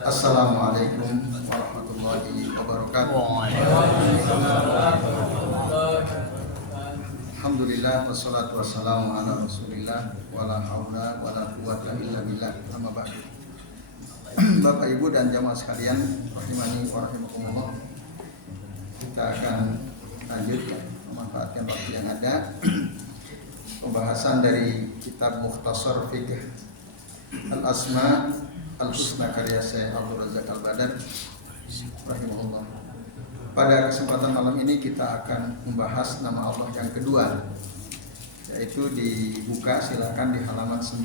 Assalamualaikum warahmatullahi wabarakatuh. Alhamdulillah wassalatu wassalamu ala Rasulillah wala haula wala quwwata illa billah. Amma ba'du. Bapak Ibu dan jamaah sekalian rahimani wa rahimakumullah. Kita akan lanjut ya, memanfaatkan waktu yang ada. Pembahasan dari kitab Mukhtasar Fiqh Al-Asma Al-Husna karya Syekh Abdul Razak Al-Badar rahimahullah. Pada kesempatan malam ini kita akan membahas nama Allah yang kedua, yaitu dibuka silakan di halaman 9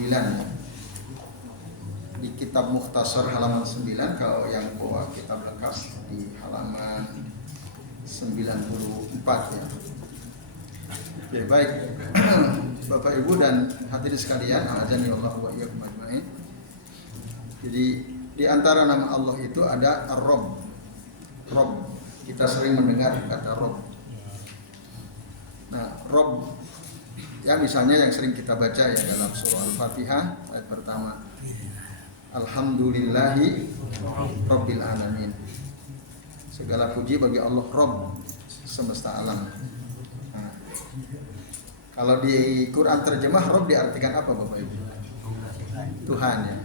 di kitab Mukhtasar halaman 9. Kalau yang bawa kitab lengkap di halaman 94 ya. Oke, baik. Bapak Ibu dan hadirin sekalian, azani Allah wa iyyakum ajmain. Jadi di antara nama Allah itu ada Ar-Rabb. Rabb. Kita sering mendengar kata Rabb. Nah, Rabb ya misalnya yang sering kita baca ya dalam surah Al-Fatihah ayat pertama. Alhamdulillahi Rabbil Alamin. Segala puji bagi Allah Rabb semesta alam. Nah, kalau di Quran terjemah Rabb diartikan apa Bapak Ibu? Tuhan ya.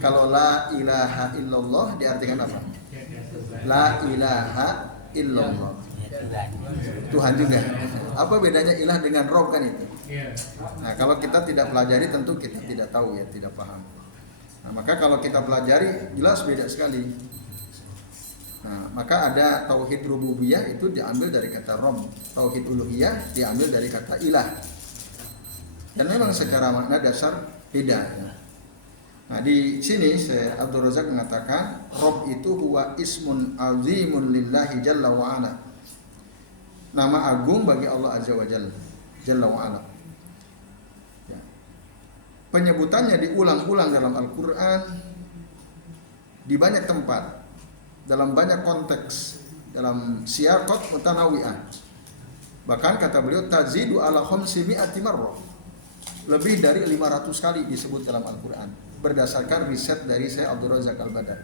Kalau la ilaha illallah diartikan apa? La ilaha illallah. Tuhan juga. Apa bedanya ilah dengan Rabb kan itu? Nah, kalau kita tidak pelajari tentu kita tidak tahu ya, tidak paham. Nah, maka kalau kita pelajari jelas beda sekali. Nah, maka ada tauhid rububiyah itu diambil dari kata Rabb, tauhid uluhiyah diambil dari kata ilah. Dan memang secara makna dasar beda ya. Nah, di sini Syekh Abdul Razak mengatakan Rabb itu huwa ismun azimun lillahi jalla wa ala. Nama agung bagi Allah azza wa jalla, jalla wa ala. Ya. Penyebutannya diulang-ulang dalam Al-Qur'an di banyak tempat, dalam banyak konteks, dalam siyaqat mutanawi'ah. Bahkan kata beliau tazidu ala khamsimi'ati marrah. Lebih dari 500 kali disebut dalam Al-Qur'an berdasarkan riset dari Syekh Abdul Razak Al-Badar.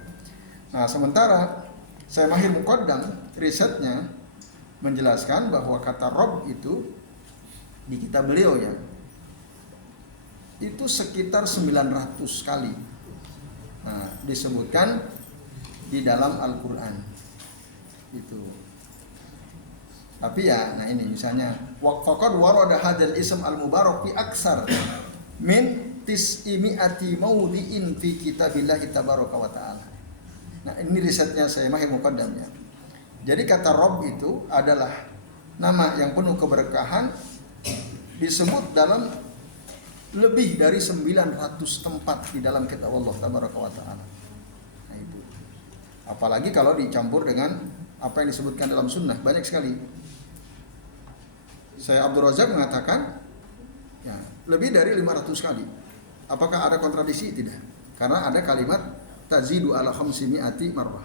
Nah, sementara Syekh Mahir Muqaddam risetnya menjelaskan bahwa kata Rabb itu di kitab beliau ya itu sekitar 900 kali disebutkan di dalam Al-Qur'an. Itu. Tapi ya, nah ini misalnya waqfaqad warada hadzal ism al-mubarak fi aksar min tis'imi'ati mawdi'in fi kitabillah tabaraka wa ta'ala. Nah, ini risetnya saya Mahir Muqaddam ya. Jadi kata Rabb itu adalah nama yang penuh keberkahan disebut dalam lebih dari 900 tempat di dalam kitab Allah tabaraka wa ta'ala. Nah, itu. Apalagi kalau dicampur dengan apa yang disebutkan dalam sunnah, banyak sekali. Saya Abdul Razak mengatakan ya, lebih dari 500 kali. Apakah ada kontradiksi? Tidak. Karena ada kalimat tazidu ala khamsimi'ati marrah.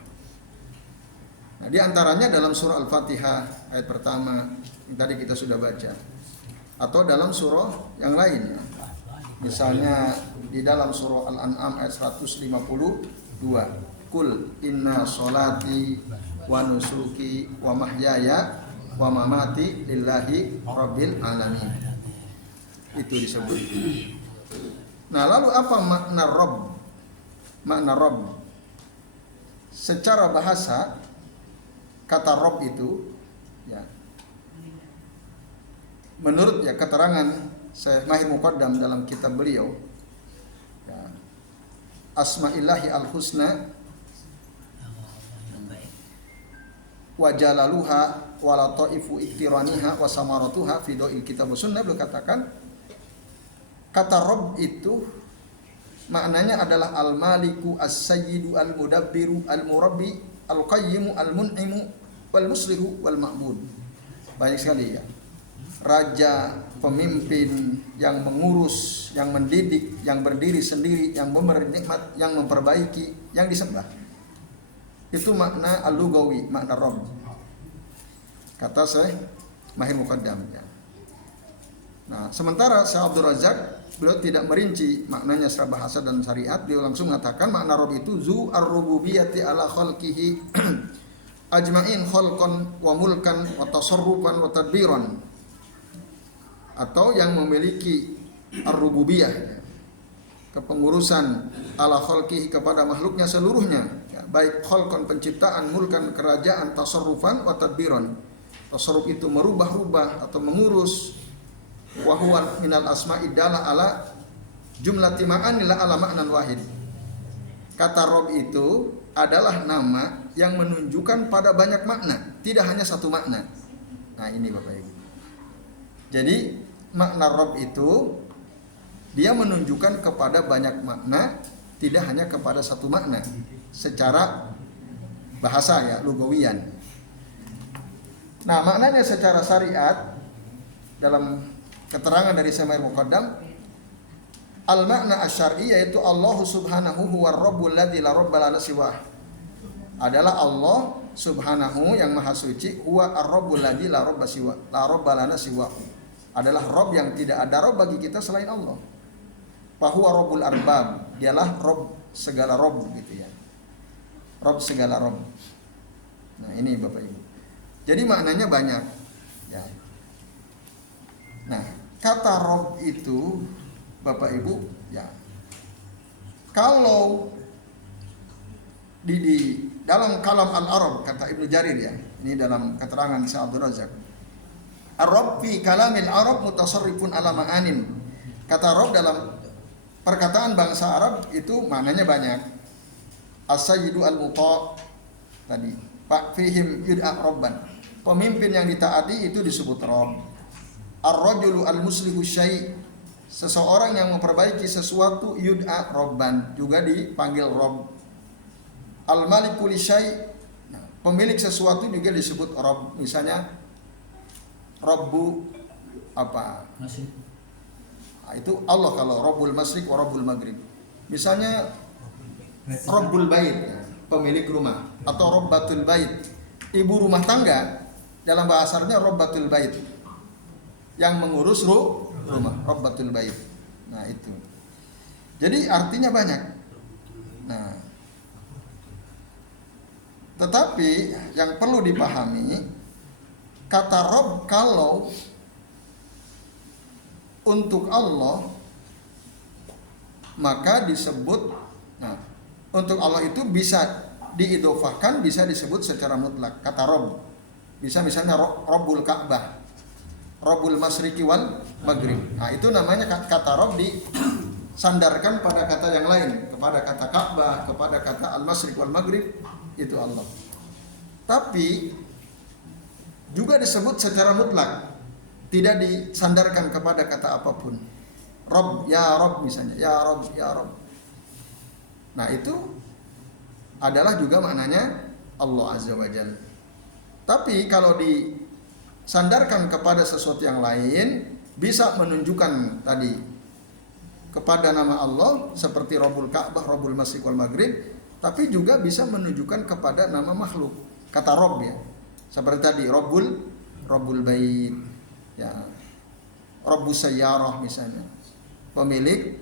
Nah, di antaranya dalam surah Al-Fatihah ayat pertama yang tadi kita sudah baca. Atau dalam surah yang lainnya. Misalnya di dalam surah Al-An'am ayat 152. Qul inna sholati wa nusuki wa mahyaya wa mamati lillahi rabbil alamin. Itu disebut. Nah, lalu apa makna Rabb? Makna Rabb secara bahasa kata Rabb itu ya menurut ya keterangan Syekh Mahir Muqaddam dalam kitab beliau ya, Asma'illahi al-husna wa jalaluha wa lataifu iktiraniha wa samaratuha fi dawil kitab sunnah. Beliau katakan kata Rabb itu maknanya adalah al-maliku, as-sayyidu, al-mudabbiru, al-murabbi, al-qayyimu, al-mun'imu, wal-muslihu, wal-ma'bud. Banyak sekali ya. Raja, pemimpin, yang mengurus, yang mendidik, yang berdiri sendiri, yang memberi nikmat, yang memperbaiki, yang disembah. Itu makna al-lugawi, makna Rabb. Kata Syekh Mahir Muqaddam ya. Nah, sementara Syekh Abdul Razak beliau tidak merinci maknanya secara bahasa dan syariat, dia langsung mengatakan makna Rabb itu zu ar-rububiyyati ala khalqihi ajma'in khalqan wa mulkan wa tasarrufan wa tadbiran, atau yang memiliki ar-rububiyah, kepengurusan ala khalqihi kepada makhluknya seluruhnya, ya, baik khalqan penciptaan, mulkan kerajaan, tasarrufan wa tadbiran. Tasarruf itu merubah-rubah atau mengurus, wa huwa minal asma'i dalla ala jumlati ma'ani la ala ma'nan wahid. Kata Rabb itu adalah nama yang menunjukkan pada banyak makna, tidak hanya satu makna. Nah, ini Bapak Ibu. Jadi makna Rabb itu dia menunjukkan kepada banyak makna, tidak hanya kepada satu makna secara bahasa, ya, lugawiyan. Nah, maknanya secara syariat dalam keterangan dari Samair Muqaddam, al-makna asy-syar'i yaitu Allah subhanahu huwa rabbul ladzi la rabba lana siwah. Adalah Allah subhanahu yang maha suci, huwa ar-rabbul ladzi la rabba siwa, la rabba lana siwa. Adalah Rabb yang tidak ada Rabb bagi kita selain Allah. Fa huwa rabbul arbab, dialah Rabb segala Rabb, gitu ya. Rabb segala Rabb. Nah, ini Bapak Ibu. Jadi maknanya banyak, ya. Nah, kata Rabb itu Bapak Ibu, ya, kalau di dalam kalam al-Arab, kata Ibnu Jarir, ya, ini dalam keterangan Syekh Abdul Razak, ar-Rabb fi kalamil Arab mutasarrifun ala ma'anin. Kata Rabb dalam perkataan bangsa Arab itu maknanya banyak. As-sayyidu al-muta' tadi, Pak fihim yud'a rabban. Pemimpin yang ditaati itu disebut Rabb. Ar-rajulu al-muslihu syai', seseorang yang memperbaiki sesuatu, yud'a rabban, juga dipanggil Rabb. Al-maliku li syai', nah, pemilik sesuatu juga disebut Rabb. Misalnya Rabbu apa? Nah, itu Allah kalau Rabbul Masyriq wa Rabbul Maghrib. Misalnya Rabbul Bait, pemilik rumah, atau Rabbatul Bait, ibu rumah tangga, dalam bahasa Arabnya Rabbatul Bait, yang mengurus rumah, Rabbatul Bait. Nah, itu. Jadi artinya banyak. Nah, tetapi yang perlu dipahami, kata Rabb kalau untuk Allah maka disebut, nah, untuk Allah itu bisa diidofahkan, bisa disebut secara mutlak. Kata Rabb bisa misalnya Rabbul Ka'bah, Rabbul Masyriqi wal Maghrib. Nah, itu namanya kata Rabb disandarkan pada kata yang lain, kepada kata Ka'bah, kepada kata Al-Masyriq wal Maghrib, itu Allah. Tapi juga disebut secara mutlak, tidak disandarkan kepada kata apapun. Rabb, ya Rabb misalnya, ya Rabb, ya Rabb. Nah, itu adalah juga maknanya Allah Azza wa Jalla. Tapi kalau disandarkan kepada sesuatu yang lain, bisa menunjukkan tadi kepada nama Allah seperti Rabbul Ka'bah, Rabbul Masyriq wal Maghrib, tapi juga bisa menunjukkan kepada nama makhluk. Kata Rabb, ya. Seperti tadi Rabbul Bait, ya. Rabbus Sayyarah misalnya, pemilik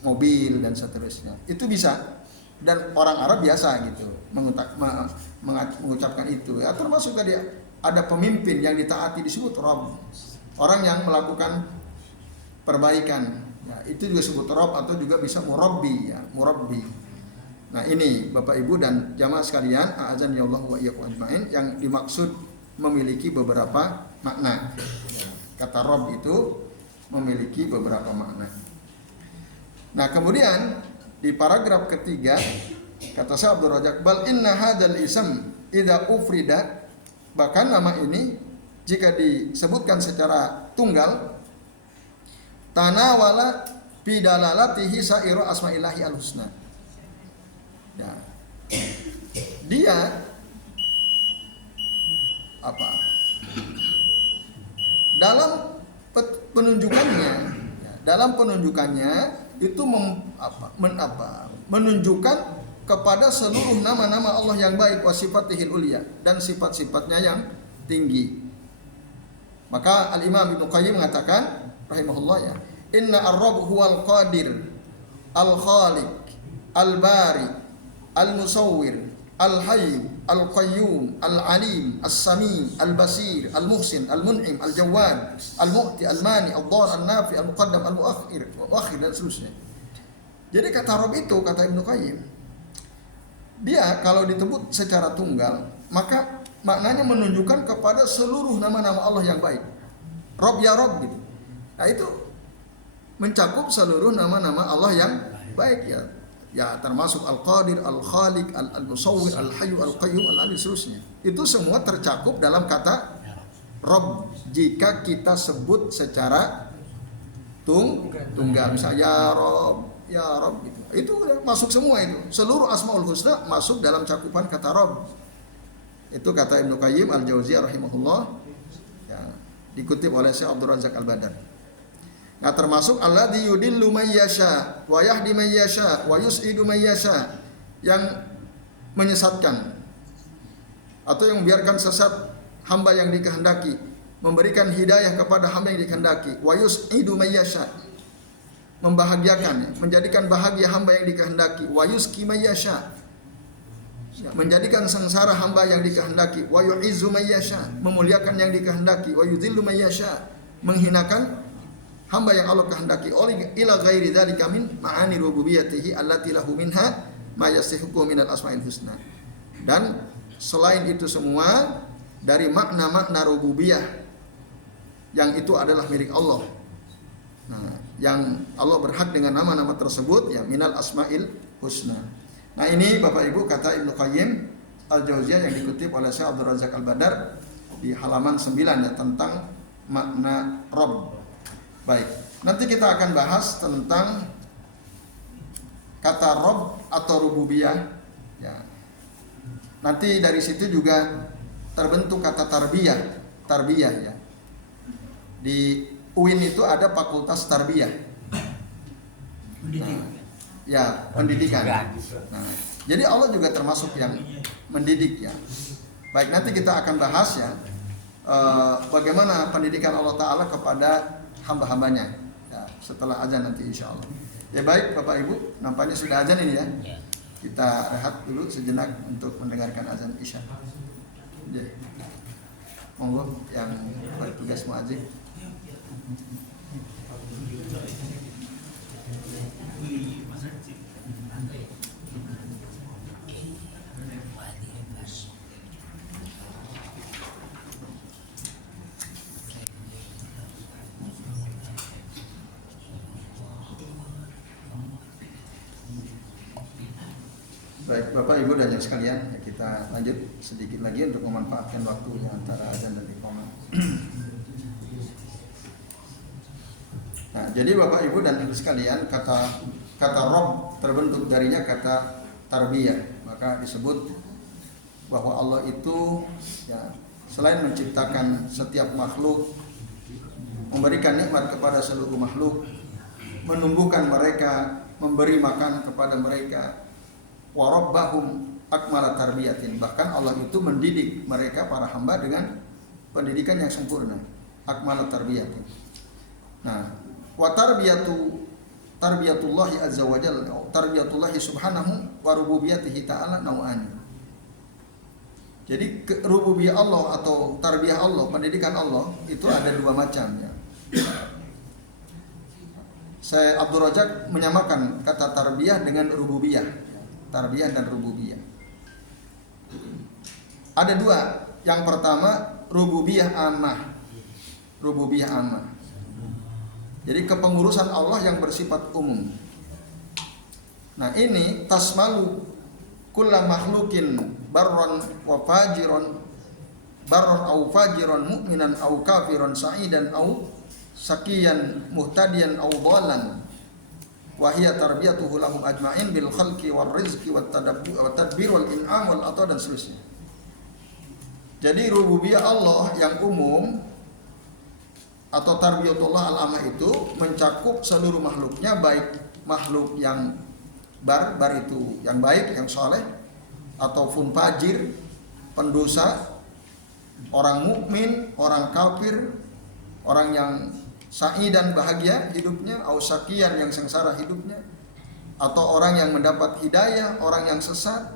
mobil dan seterusnya. Itu bisa. Dan orang Arab biasa gitu mengucapkan itu, ya, termasuk tadi ada pemimpin yang ditaati disebut Rabb, orang yang melakukan perbaikan, ya, itu juga disebut Rabb, atau juga bisa murabbi, ya, murabbi. Nah, ini Bapak Ibu dan jamaah sekalian, a'adzani Allah wa iyyakum ajmain, yang dimaksud memiliki beberapa makna. Kata Rabb itu memiliki beberapa makna. Nah, kemudian di paragraf ketiga kata Syekh Abdul Razak, bal inna hadzal ism idza ufrida, bahkan nama ini jika disebutkan secara tunggal, tanawala fi dalalatihi sa'iru asma'illahi al-husna. Ya. Dia apa? Dalam penunjukannya, ya, dalam penunjukannya itu menunjukkan kepada seluruh nama-nama Allah yang baik, wa sifatihil ulia, dan sifat-sifatnya yang tinggi. Maka Al-Imam Ibnu Qayyim mengatakan, rahimahullah ya. Inna ar-Rabb huwal qadir, al-khaliq, al-bari, al-musawwir, al-hayy, al-qayyum, al-alim, as-sami, al-basir, al-muhsin, al-mun'im, al-jawad, al-mu'ti, al-mani, al-dhar, al-nafi, al-muqaddam, al-muakhir, dan seterusnya. Jadi kata Rabb itu, kata Ibnu Qayyim, dia kalau disebut secara tunggal, maka maknanya menunjukkan kepada seluruh nama-nama Allah yang baik. Rabb ya Rabb gitu. Nah itu mencakup seluruh nama-nama Allah yang baik ya. Ya termasuk Al-Qadir, Al-Khaliq, Al-Musawwir, Al-Hayyu, Al-Qayyum, Al-Alim, seterusnya. Itu semua tercakup dalam kata Rabb jika kita sebut secara tunggal. Misalnya ya Rabb gitu. Itu masuk semua itu. Seluruh Asmaul Husna masuk dalam cakupan kata Rabb. Itu kata Ibnu Qayyim Al-Jauziyah rahimahullah. Ya, dikutip oleh Syekh Abdul Razak Al-Badar. Nah, termasuk alladzi yudillu may yasha wa yahdi may yasha wa yus'idu may yasha, yang menyesatkan atau yang membiarkan sesat hamba yang dikehendaki, memberikan hidayah kepada hamba yang dikehendaki, wa yus'idu may yasha, membahagiakan, menjadikan bahagia hamba yang dikehendaki, wa yusqi may yasha, menjadikan sengsara hamba yang dikehendaki, wa yu'izzu may yasha, memuliakan yang dikehendaki, wa yudhillu may yasha, menghinakan hamba yang Allah kehendaki. Oleh ila ghairi dzalika min ma'ani rububiyyatihi allati lahu minha ma yastahiqu minal asmaul husna. Dan selain itu semua dari makna-makna rububiyah yang itu adalah milik Allah. Nah, yang Allah berhak dengan nama-nama tersebut ya minal asmaul husna. Nah, ini Bapak Ibu kata Ibnu Qayyim Al-Jauziyah yang dikutip oleh Syekh Abdul Razak Al-Badar di halaman 9 ya tentang makna Rabb. Baik, nanti kita akan bahas tentang kata Rabb atau rububiyah ya. Nanti dari situ juga terbentuk kata tarbiyah ya. Di UIN itu ada fakultas tarbiyah. Nah, ya, pendidikan. Nah, jadi Allah juga termasuk yang mendidik ya. Baik, nanti kita akan bahas ya bagaimana pendidikan Allah Ta'ala kepada hamba-hambanya ya, setelah azan nanti insya Allah. Ya baik Bapak Ibu, nampaknya sudah azan ini ya. Kita rehat dulu sejenak untuk mendengarkan azan isya. Ya. Monggo yang bertugas muadzin. Baik Bapak Ibu dan yang sekalian, ya kita lanjut sedikit lagi untuk memanfaatkan waktu antara azan dan iqamah. Nah, jadi Bapak Ibu dan Ibu sekalian, kata Rabb terbentuk darinya kata tarbiyah, maka disebut bahwa Allah itu ya, selain menciptakan setiap makhluk, memberikan nikmat kepada seluruh makhluk, menumbuhkan mereka, memberi makan kepada mereka, wa rabbahum akmala tarbiyatin, bahkan Allah itu mendidik mereka para hamba dengan pendidikan yang sempurna, akmala tarbiyatin. Nah, wa tarbiyatullahi azza wa jalla, tarbiyatullahi subhanahu wa rububiyyatihi ta'ala nau'ani. Jadi rububiyah Allah atau tarbiyah Allah, pendidikan Allah itu ada dua macam ya. Saya Abdul Razak menyamakan kata tarbiyah dengan rububiyah. Tarbiyah dan rububiyah. Ada dua. Yang pertama rububiyah ammah. Rububiyah ammah. Jadi kepengurusan Allah yang bersifat umum. Nah, ini tasmalu kulla makhlukin barron wa fajiron, barron au fajiron, mu'minan au kafiron, sa'idan au sakiyan, muhtadiyan au dhalan. Wahia tarbiyatuhu lahum ajma'in bil khalqi wal rizqi wat tadbir wal in'am wal ata dan seterusnya. Jadi rububiyah Allah yang umum atau tarbiyatullah al-amah itu mencakup seluruh makhluknya, baik makhluk yang bar itu yang baik, yang soleh, ataupun fajir, pendosa, orang mukmin, orang kafir, orang yang sa'idan bahagia hidupnya, au syaqiyan yang sengsara hidupnya, atau orang yang mendapat hidayah, orang yang sesat.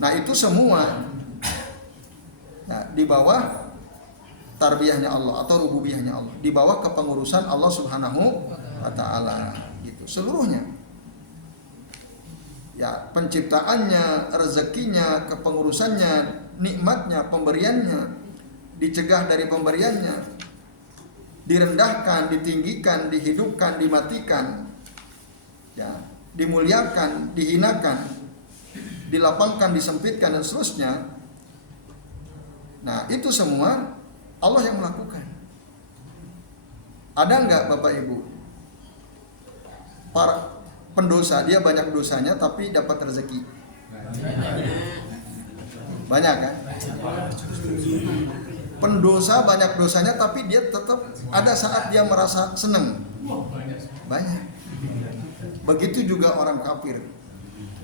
Nah itu semua di bawah tarbiyahnya Allah atau rububiyahnya Allah, di bawah kepengurusan Allah Subhanahu wa taala gitu seluruhnya. Ya, penciptaannya, rezekinya, kepengurusannya, nikmatnya, pemberiannya, dicegah dari pemberiannya, direndahkan, ditinggikan, dihidupkan, dimatikan, ya, dimuliakan, dihinakan, dilapangkan, disempitkan dan seterusnya. Nah, itu semua Allah yang melakukan. Ada enggak Bapak Ibu para pendosa, dia banyak dosanya tapi dapat rezeki? Banyak kan? Pendosa banyak dosanya tapi dia tetap ada saat dia merasa senang. Banyak. Begitu juga orang kafir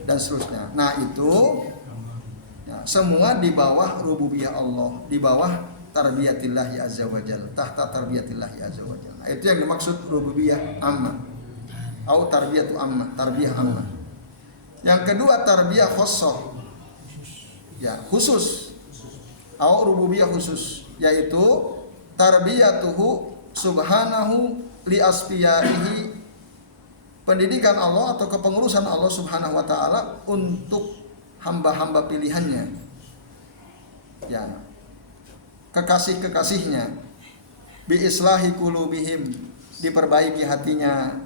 dan seterusnya. Nah itu ya, semua di bawah rububiyah Allah, di bawah tarbiyatillahi azza wajalla, tahta tarbiyatillahi azza wajalla. Nah, itu yang dimaksud rububiyah amma atau tarbiyatu amma, tarbiyah amma. Yang kedua tarbiyah khusus, ya khusus, atau rububiyah khusus, yaitu tarbiyatuhu subhanahu li asfiyaihi, pendidikan Allah atau kepengurusan Allah Subhanahu wa taala untuk hamba-hamba pilihannya, ya kekasih-kekasihnya, bi islahi qulubihim, diperbaiki hatinya,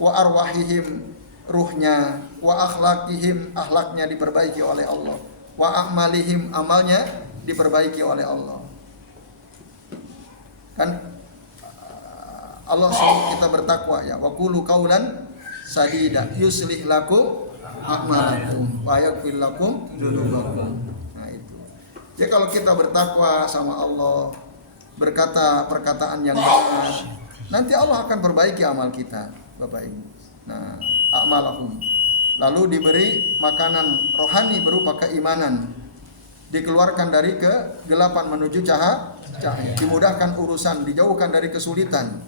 wa arwahihim, ruhnya, wa akhlaqihim, akhlaknya diperbaiki oleh Allah, wa a'malihim, amalnya diperbaiki oleh Allah. Kan Allah suruh kita bertakwa ya, wa qulu qaulan sadida yuslih lakum a'malakum wa yaghfir lakum dzunubakum. Nah itu. Ya kalau kita bertakwa sama Allah, berkata perkataan yang benar, nanti Allah akan perbaiki amal kita, Bapak Ibu. Nah, a'malakum. Lalu diberi makanan rohani berupa keimanan, dikeluarkan dari kegelapan menuju cahaya, dimudahkan urusan, dijauhkan dari kesulitan,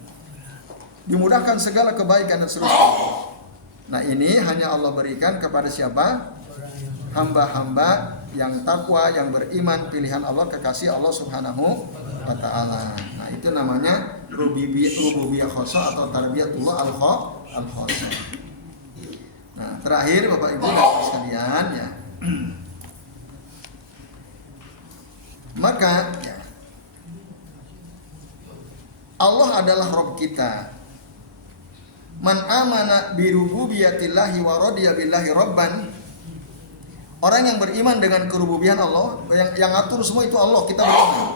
dimudahkan segala kebaikan dan seterusnya. Nah ini hanya Allah berikan kepada siapa? Hamba-hamba yang takwa, yang beriman, pilihan Allah, kekasih Allah Subhanahu wa ta'ala. Nah itu namanya rububiyah khosa atau tarbiyatullah al-khosa. Nah terakhir Bapak Ibu dan sekalian ya, maka ya, Allah adalah Rabb kita. Man amana bi rububiyatillahi wa radiya billahi rabban. Orang yang beriman dengan kerububian Allah, yang ngatur semua itu Allah, kita beriman.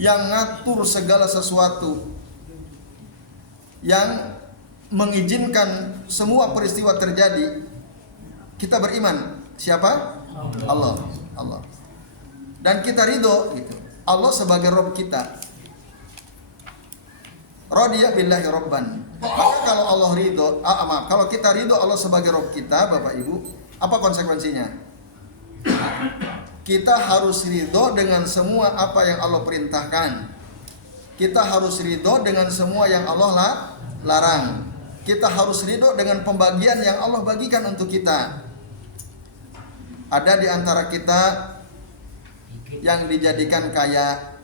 Yang ngatur segala sesuatu, yang mengizinkan semua peristiwa terjadi, kita beriman. Siapa? Allah. Allah. Dan kita ridho gitu. Allah sebagai Rabb kita. Radiya billahi rabban. Maka kalau Allah ridho, kalau kita ridho Allah sebagai Rabb kita, Bapak Ibu, apa konsekuensinya? Kita harus ridho dengan semua apa yang Allah perintahkan. Kita harus ridho dengan semua yang Allah larang. Kita harus ridho dengan pembagian yang Allah bagikan untuk kita. Ada di antara kita yang dijadikan kaya,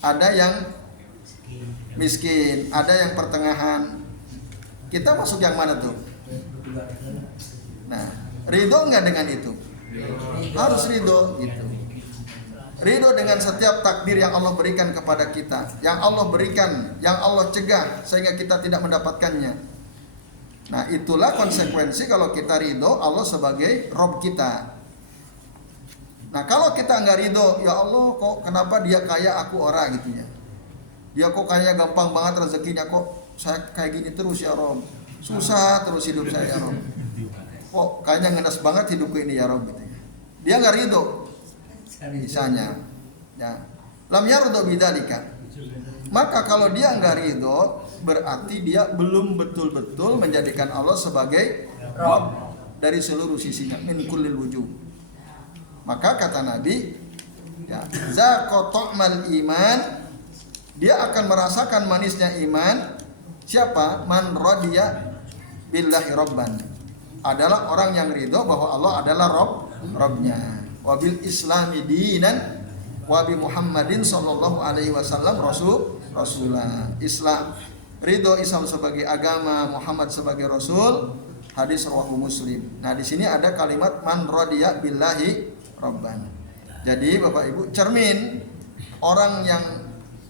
ada yang miskin, ada yang pertengahan. Kita masuk yang mana tuh? Nah, ridho nggak dengan itu? Harus ridho gitu. Ridho dengan setiap takdir yang Allah berikan kepada kita, yang Allah berikan, yang Allah cegah sehingga kita tidak mendapatkannya. Nah itulah konsekuensi kalau kita ridho Allah sebagai Rabb kita. Nah kalau kita nggak ridho, ya Allah kok kenapa dia kaya aku ora gitu ya. Dia kok kayaknya gampang banget rezekinya, kok saya kayak gini terus ya Rob, susah terus hidup saya ya Rob, kok kayaknya ngenes banget hidupku ini ya Rob gitu. Dia nggak ridho misalnya ya, lam yardo bidzalika. Maka kalau dia nggak ridho, berarti dia belum betul-betul menjadikan Allah sebagai Rabb dari seluruh sisinya, min kullil wujuh. Maka kata Nabi ya, zaqatul iman Dia akan merasakan manisnya iman. Siapa? Man radiya billahi robban, adalah orang yang ridho bahwa Allah adalah Robnya. Wabil islami dinan, wabi Muhammadin sallallahu alaihi wasallam rasulah. Islam, ridho Islam sebagai agama, Muhammad sebagai rasul. Hadis rawahu Muslim. Nah, di sini ada kalimat man radiya billahi robban. Jadi Bapak Ibu, cermin orang yang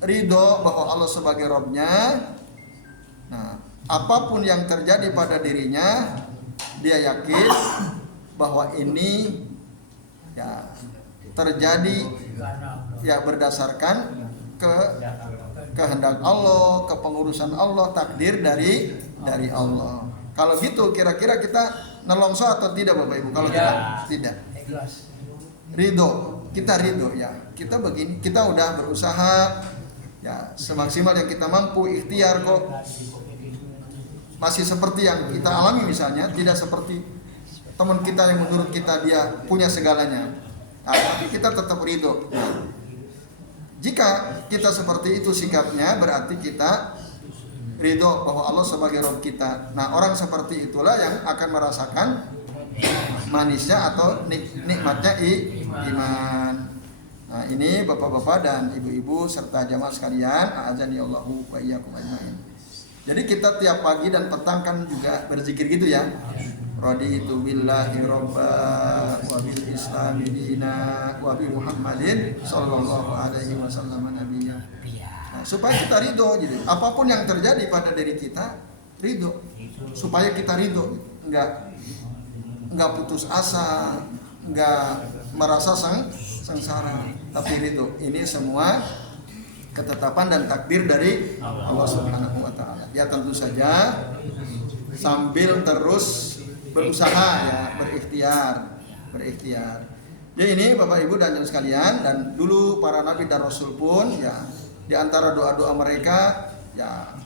ridho bahwa Allah sebagai Robnya. Nah, apapun yang terjadi pada dirinya, dia yakin bahwa ini ya terjadi ya berdasarkan kehendak Allah, kepengurusan Allah, takdir dari Allah. Kalau gitu kira-kira kita nelongso atau tidak Bapak Ibu? Kalau tidak. Ridho, kita ridho ya. Kita begini, kita udah berusaha ya semaksimal yang kita mampu, ikhtiar kok. Masih seperti yang kita alami misalnya, tidak seperti teman kita yang menurut kita dia punya segalanya. Nah, tapi kita tetap ridho. Nah, jika kita seperti itu sikapnya, berarti kita ridho bahwa Allah sebagai Rabb kita. Nah, orang seperti itulah yang akan merasakan manisnya atau nikmatnya iman. Nah, ini bapak-bapak dan ibu-ibu serta jamaah sekalian, a'adzani Allahu wa iyyakum ajmain. Jadi kita tiap pagi dan petang kan juga berzikir gitu ya. Raditu billahi robba wa bil islami dina wa bi Muhammadin sallallahu alaihi wasallam nabiyya. Nah, supaya kita ridho gitu. Apapun yang terjadi pada diri kita, ridho. Supaya kita ridho, enggak putus asa, enggak merasa sengsara, tapi ridho. Ini semua ketetapan dan takdir dari Allah Subhanahu wa taala. Ya tentu saja sambil terus berusaha ya, berikhtiar. Ya ini Bapak Ibu dan jemaah sekalian, dan dulu para nabi dan rasul pun ya di antara doa-doa mereka ya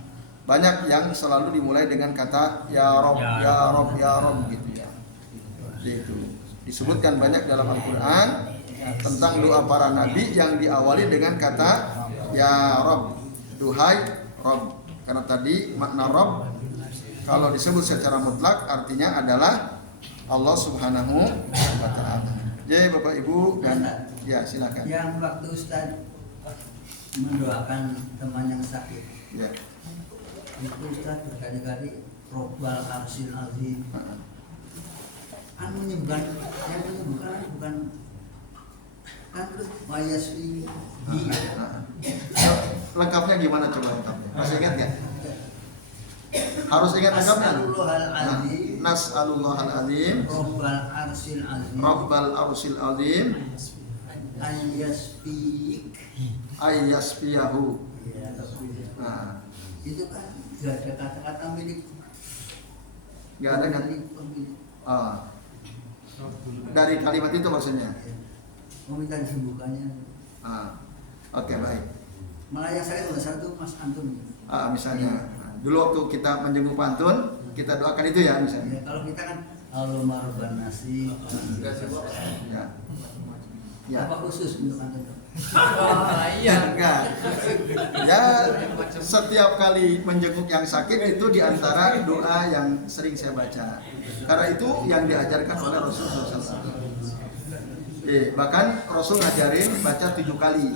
banyak yang selalu dimulai dengan kata ya Rob, ya Rob, ya Rob gitu ya. Itu disebutkan banyak dalam Al-Qur'an tentang doa para nabi yang diawali dengan kata ya Rob, duhai Rob. Karena tadi makna Rob kalau disebut secara mutlak artinya adalah Allah Subhanahu wa taala. Jadi Bapak Ibu dan ya silakan. Yang waktu Ustaz mendoakan teman yang sakit. Ya. Itu Ustaz berkali-kali Robbal Arsyil Azim. Yang menyembuhkan bukan kan Mayaswi. Lengkapnya gimana coba lengkapnya? Masih ingat nggak? Harus ingat lengkapnya. Nas'alullahal azim. Robbal Arsyil Azim. Robbal Arsyil Azim. Ayyasfiyahu. Nah, itu kan tidak ada kata-kata milik. Nggak ada kan? Dari kalimat itu maksudnya. Meminta disembuhkannya. Oke, baik. Malah yang saya udah satu Mas Antun. Misalnya dulu waktu kita menjenguk pantun, kita doakan itu ya misalnya. Ya, kalau kita kan Allahumma rabban nasi. Ya. Apa khusus untuk Antun? Iya. Enggak. Ya, setiap kali menjenguk yang sakit itu diantara doa yang sering saya baca. Karena itu yang diajarkan oleh Rasulullah SAW. Bahkan Rasul ngajarin baca 7 kali.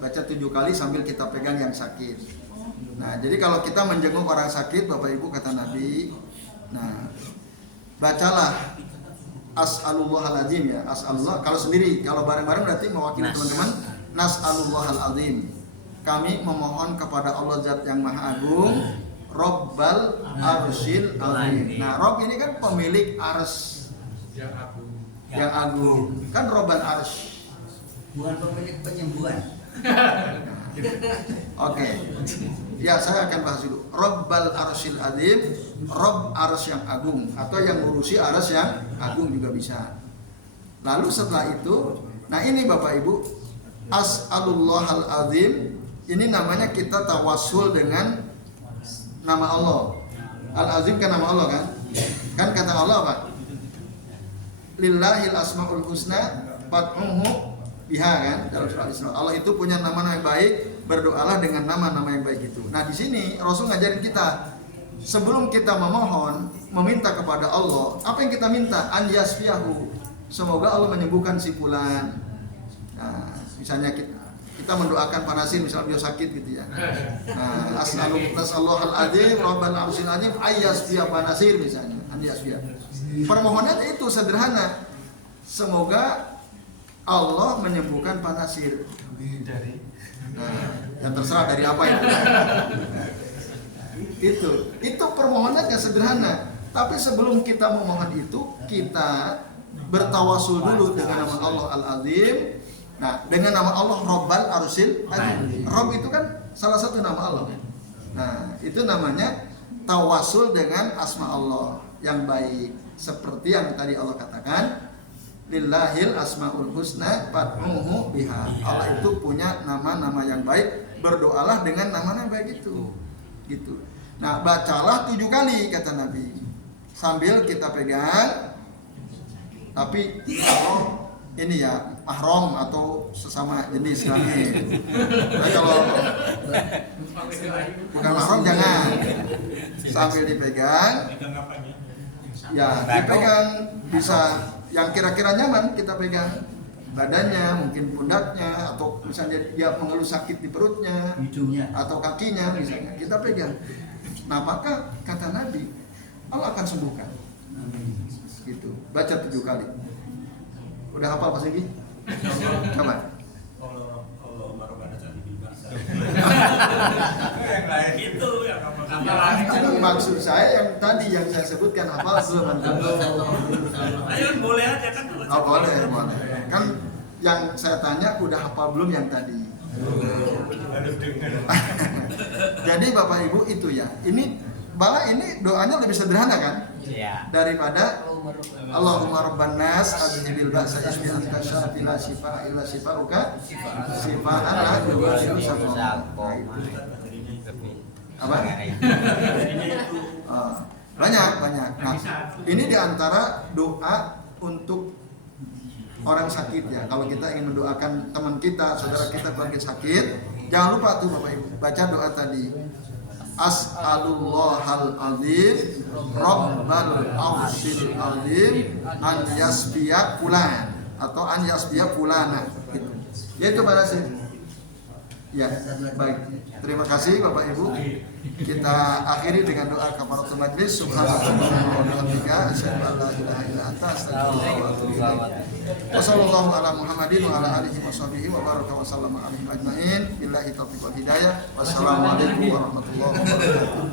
Baca 7 kali sambil kita pegang yang sakit. Nah, jadi kalau kita menjenguk orang sakit, Bapak Ibu kata Nabi, nah bacalah As'alullahal azim ya, as'alullah. Kalau sendiri, kalau bareng-bareng berarti mewakili teman-teman. Nas'alullahal azim. Kami memohon kepada Allah Zat yang Maha Agung, Robbal Arsyil Azim. Nah, Rob ini kan pemilik ars yang agung. Kan Robbal Arsy. Bukan pemilik penyembuhan. Oke. Ya, saya akan bahas dulu. Robbal Arsyil Azim, Rob ars yang agung, atau yang ngurusi ars yang agung juga bisa. Lalu setelah itu, nah ini Bapak Ibu, As'alullahal Azim, ini namanya kita tawassul dengan nama Allah. Al-Azim kan nama Allah kan? Kan kata Allah apa? Lillahil asmaul husna fad'uhu biha kan dalam surah Al-Isra. Allah itu punya nama yang baik, berdoalah dengan nama-nama yang baik itu. Nah, di sini Rasul ngajarin kita, sebelum kita memohon, meminta kepada Allah, apa yang kita minta? An yasfiyahu, semoga Allah menyembuhkan si fulan. Nah, misalnya kita mendoakan Pak Nasir, misalnya dia sakit gitu ya. Nah, nas'alullahal adzim rabbal arsyil adzim ayyasfiya Pak Nasir misalnya, an yasfiya. Permohonannya itu sederhana. Semoga Allah menyembuhkan Pak Nasir. Nah, yang terserah dari apa ya. Itu permohonannya sederhana. Tapi sebelum kita memohon itu, kita bertawasul dulu dengan nama Allah Al-Azim. Nah, dengan nama Allah Rabbal Arsyil Azim. Rabb itu kan salah satu nama Allah. Nah, itu namanya tawasul dengan asma Allah yang baik. Seperti yang tadi Allah katakan, Lillahil asmaul husna fad'uhu biha. Allah itu punya nama-nama yang baik, berdoalah dengan nama-nama baik itu. Gitu. Nah, bacalah 7 kali kata Nabi. Sambil kita pegang. Tapi kalau ini ya mahram atau sesama jenis kami. Nah, kalau bukan mahram jangan. Sambil dipegang. Ya, dipegang bisa yang kira-kira nyaman kita pegang badannya, mungkin pundaknya, atau misalnya dia mengeluh sakit di perutnya, hidungnya, atau kakinya misalnya, kita pegang. Nah, maka kata Nabi, Allah akan sembuhkan. Gitu. Baca 7 kali. Udah hafal Pak Segi? Coba. Allah Rabbana yang lain itu yang Maksud saya yang tadi yang saya sebutkan hafal belum? Ayo boleh aja kan? Oh, boleh. Kan yang saya tanya udah hafal belum yang tadi? Jadi Bapak Ibu itu ya. Ini doanya lebih sederhana kan? Iya. Daripada Allahumma rabban nas adhibil ba'sa ismi anta syafi la shifa illa shifauka shifaan la yughadiru saqama. Apa? Banyak. Nah, ini diantara doa untuk orang sakit ya. Kalau kita ingin mendoakan teman kita, saudara kita bangkit sakit, jangan lupa tuh Bapak Ibu baca doa tadi. As'alullahal azim rabbal arsyil azim an yasbiya fulan atau an yasbiya fulana gitu. Yaitu pada sih. Ya, baik. Terima kasih Bapak Ibu. Kita akhiri dengan doa kafaratul majlis. Subhanallah wa bihamdika asyhadu an la ilaha illa anta astaghfiruka wa atubu ilaik. Wassallallahu ala Muhammadin wa ala alihi washabihi wa baraka wa sallama alaihim ajmain. Billahi taufiq wal hidayah. Wassalamualaikum warahmatullahi wabarakatuh.